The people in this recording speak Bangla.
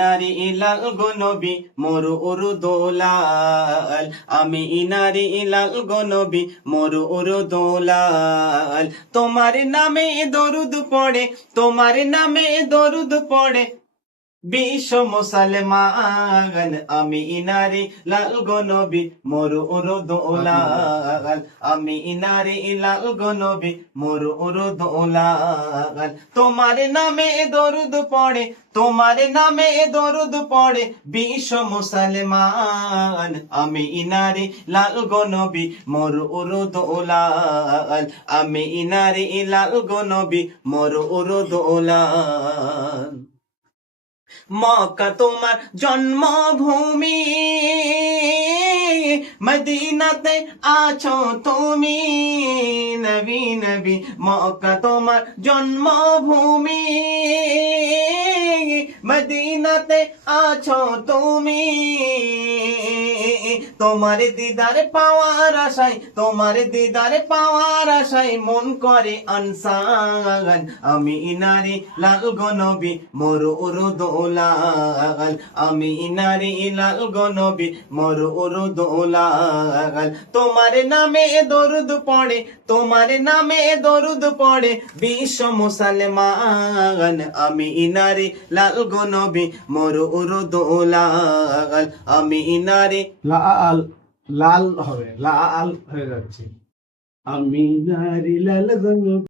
নারী লাল গো নবী মোর উরু দোলাল, আমি নারী লাল গো নবী মোর উরু দোলাল। তোমার নামে দরুদ পড়ে, তোমার নামে দরুদ পড়ে বিশ্ব মুসলমান, আমি নারী লাল গো নবী মোর উরু দোলাল, আমি নারী লাল গো নবী মোর উরু দোলাল। তোমার নামে দরুদ পড়ে, তোমার নামে দরুদ পড়ে বিশ্ব মুসলমান, আমি নারী লাল গো নবী মোর উরু দোলাল, আমি নারী লাল গো নবী মোর উরু দোলাল। মক্কা তোমার জন্মভূমি, মদিনাতে আছো তুমি নবী নবী। মক্কা তোমার জন্মভূমি, মদিনাতে আছো তুমি। তোমার দিদার পাওয়ার আশায়, তোমার দিদার পাওয়ার আশায় মন করে আনসান, আমি নারী লাল গো নবী মোর উরু দোলাল, আমি নারী লাল গো নবী মোর উরু দোলাল। তোমার নামে দরুদ পড়ে, তোমার নামে দরুদ পড়ে বিশ্ব মুসলমান, আমি নারী লাল গো নবী মোর উরু দোলাল, আমি নারী লাল লাল হবে, লাল হয়ে যাচ্ছে। আমি নারী লাল গো নবী।